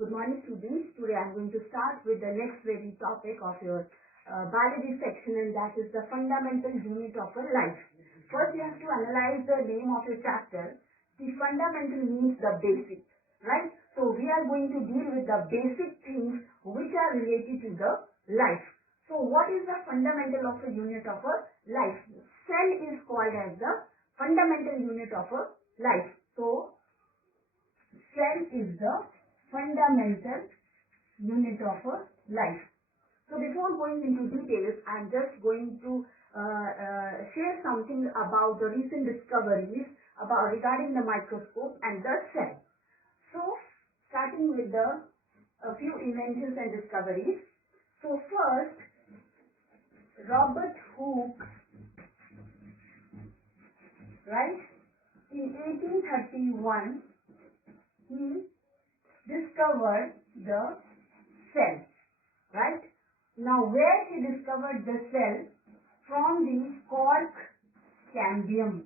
Good morning, students. Today I am going to start with the next very topic of your biology section, and that is the fundamental unit of a life. First, you have to analyze the name of your chapter. The fundamental means the basic, right? So we are going to deal with the basic things which are related to the life. So what is the fundamental of a unit of a life? Cell is called as the fundamental unit of a life. So cell is the fundamental unit of a life. So before going into details, I am just going to share something about the recent discoveries regarding the microscope and the cell. So starting with the few inventions and discoveries. So first, Robert Hooke, right, in 1831, he discovered the cell, right? Now, where he discovered the cell? From the cork cambium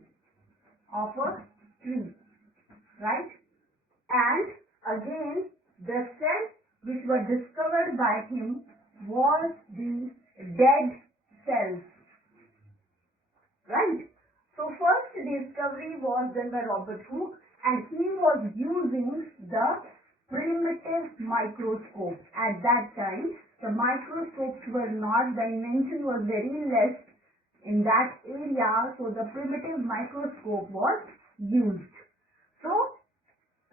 of a tree, right? And again, the cell which were discovered by him was the dead cells, right? So first discovery was done by Robert Hooke, and he was using the primitive microscope. At that time, the microscopes were not, the invention was very less in that area, so the primitive microscope was used. So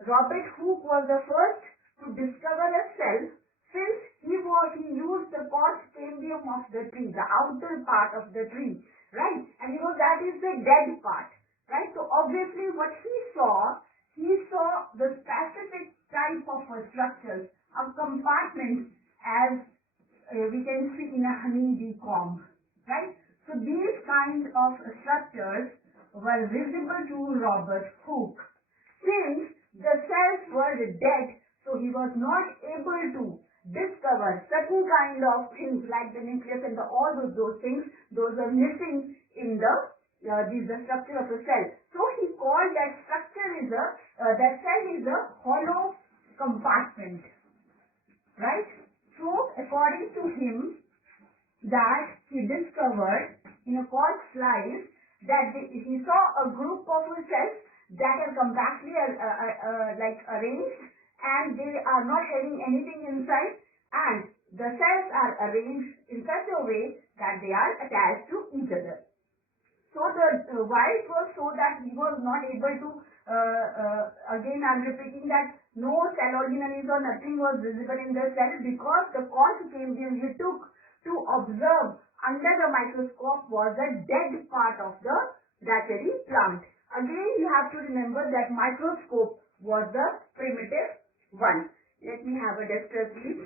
Robert Hooke was the first to discover a cell, since he used the cork cambium of the tree, the outer part of the tree, right? And that is the dead part, right? So obviously what he saw the specific type of structures, a compartment, as we can see in a honeybee comb, right? So these kinds of structures were visible to Robert Hooke. Since the cells were dead, so he was not able to discover certain kind of things like the nucleus and all those things. Those are missing in the structure of a cell. So he called that that cell is a hollow compartment, right? So according to him, that he discovered in a cork slice that he saw a group of cells that are compactly arranged, and they are not having anything inside, and the cells are arranged in such a way that they are attached to each other. So why it was so that he was not able to, again I am repeating that no cell organelles or nothing was visible in the cell, because the cork cambium he took to observe under the microscope was the dead part of that very plant. Again, you have to remember that microscope was the primitive one. Let me have a duster, please.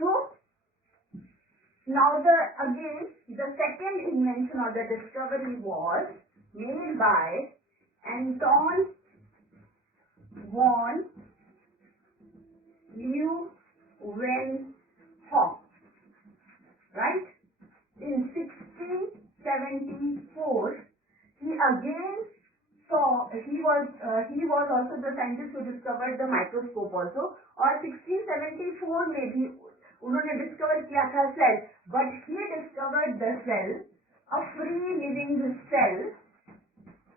So now the second invention or the discovery was made by Anton von Leeuwenhoek, right? In 1674, he again saw, he was also the scientist who discovered the microscope also, or 1674 maybe उन्होंने discover किया था cell, but he discovered the cell, a free living cell,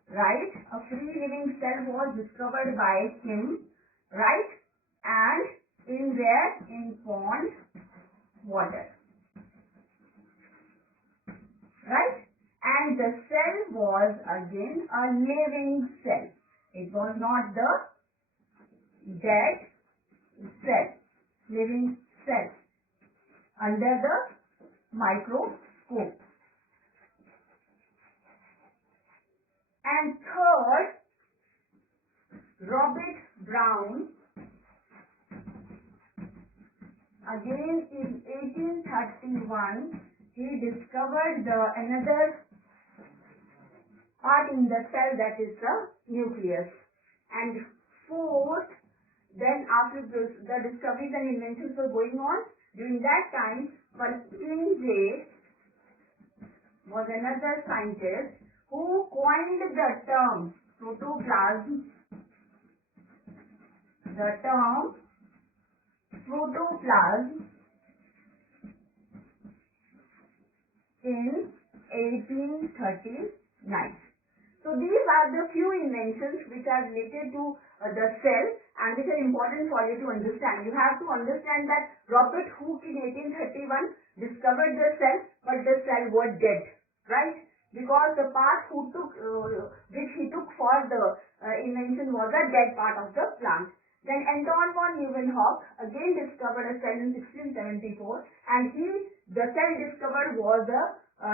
right? A free living cell was discovered by him, right? And in pond water, right? And the cell was again a living cell. It was not the dead cell, living cell under the microscope. And third, Robert Brown, again in 1831, he discovered another part in the cell, that is the nucleus. And fourth, then after the discoveries and inventions were going on, during that time, Purkinje was another scientist who coined the term protoplasm, the term protoplasm in 1839. So these are the few inventions which are related to the cell and which are important for you to understand. You have to understand that Robert Hooke in 1831 discovered the cell, but the cell was dead, right? Because the part which he took for the invention was a dead part of the plant. Then Anton von Leeuwenhoek again discovered a cell in 1674, and the cell discovered was a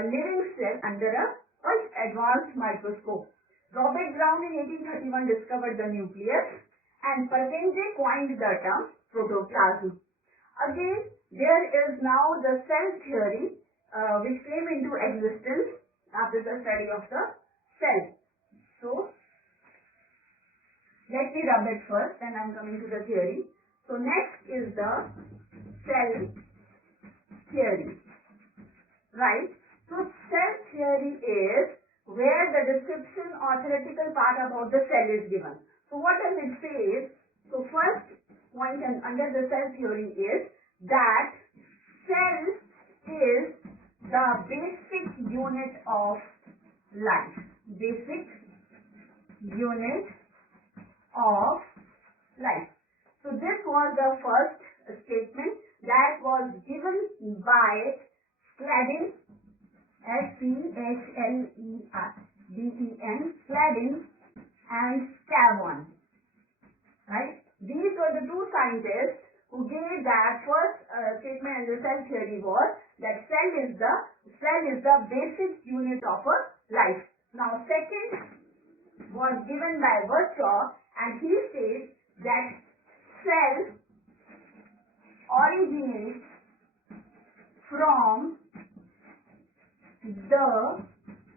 living cell under a quite advanced microscope. Robert Brown in 1831 discovered the nucleus, and Purkinje coined the term protoplasm. Again, there is now the cell theory which came into existence after the study of the cell. So, let me rub it first, and I am coming to the theory. So, next is the cell theory, right? So, cell theory is where the description or theoretical part about the cell is given. So, what does it say is, so first point under the cell theory is that cell is the basic unit of life. Basic unit of life. So this was the first statement that was given by Schleiden, S-C-H-L-E-I-D-E-N, Schleiden and Scavon, right? These were the two scientists who gave that first statement in the cell theory was that cell is the basic unit of a life. Now second was given by Virchow, and he says that cell originates from the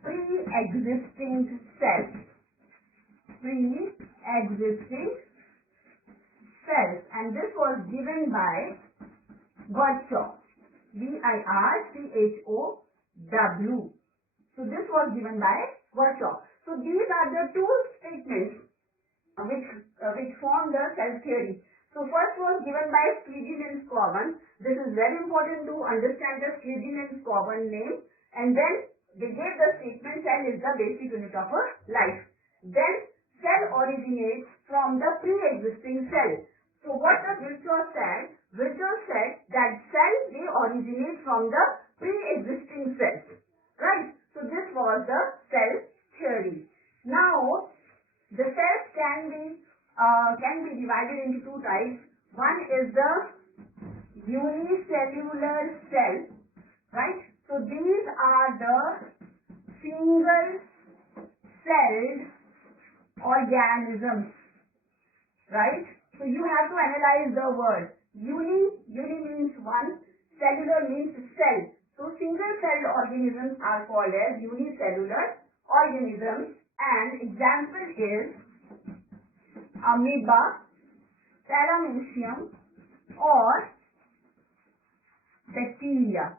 pre-existing cells. Pre-existing cells, and this was given by Virchow. V-I-R-C-H-O-W. So this was given by Virchow. So these are the two statements which form the cell theory. So first was given by Schleiden and Scavon. This is very important to understand the Schleiden and Scavon name. And then they gave the statement cell is the basic unit of a life. Then cell originates from the pre-existing cell. So what does Virchow said? Virchow said that cells they originate from the pre-existing cells. Right? So this was the cell theory. Now the cells can be divided into two types. One is the unicellular cell, right? So these are the single-celled organisms, right? So you have to analyze the word. Uni means one, cellular means cell. So single-celled organisms are called as unicellular organisms, and example is amoeba, paramecium, or bacteria,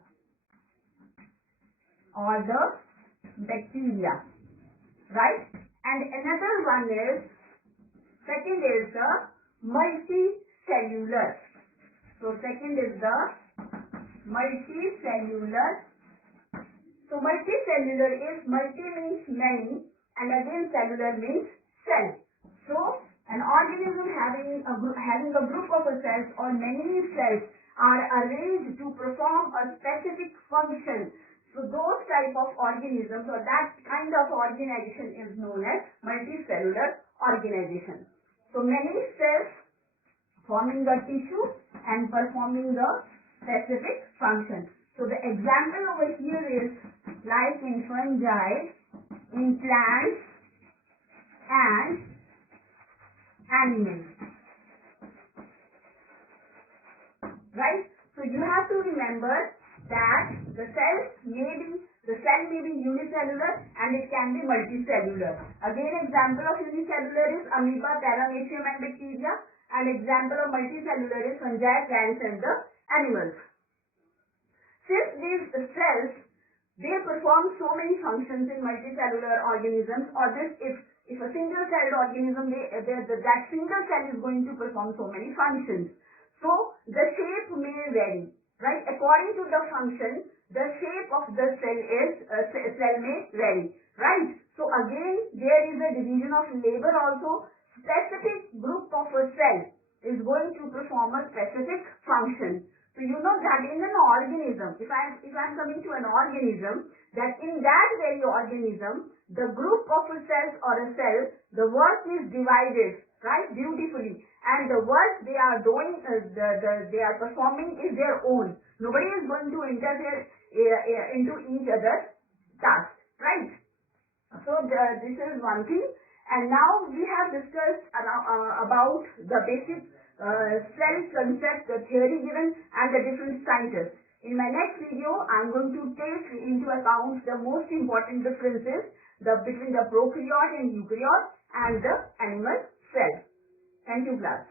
right? And another one is, second is the multicellular. So second is the multicellular. So multicellular is, multi means many, and again cellular means cell. So an organism having a group of cells or many cells are arranged to perform a specific function. So those type of organisms or that kind of organization is known as multicellular organization. So many cells forming a tissue and performing the specific function. So the example over here is like in fungi, in plants and animals, right? So you have to remember that the cell may be unicellular and it can be multicellular. Again, example of unicellular is amoeba, paramecium and bacteria, and example of multicellular is fungi, plants and the animals. Since these cells they perform so many functions in multicellular organisms, or this if if a single-celled organism, that single cell is going to perform so many functions. So the shape may vary, right? According to the function, the shape of the cell may vary, right? So again, there is a division of labor also. Specific group of a cell is going to perform a specific function. So you know that in an organism, if I'm coming to an organism, that in that very organism, the group of a cells or a cell, the work is divided, right, beautifully, and the work they are doing, they are performing is their own. Nobody is going to interfere into each other's tasks, right? So this is one thing. And now we have discussed about the basic cell concept, the theory given, and the different scientists. In my next video, I am going to take into account the most important differences between the prokaryote and eukaryote and the animal cell. Thank you, class.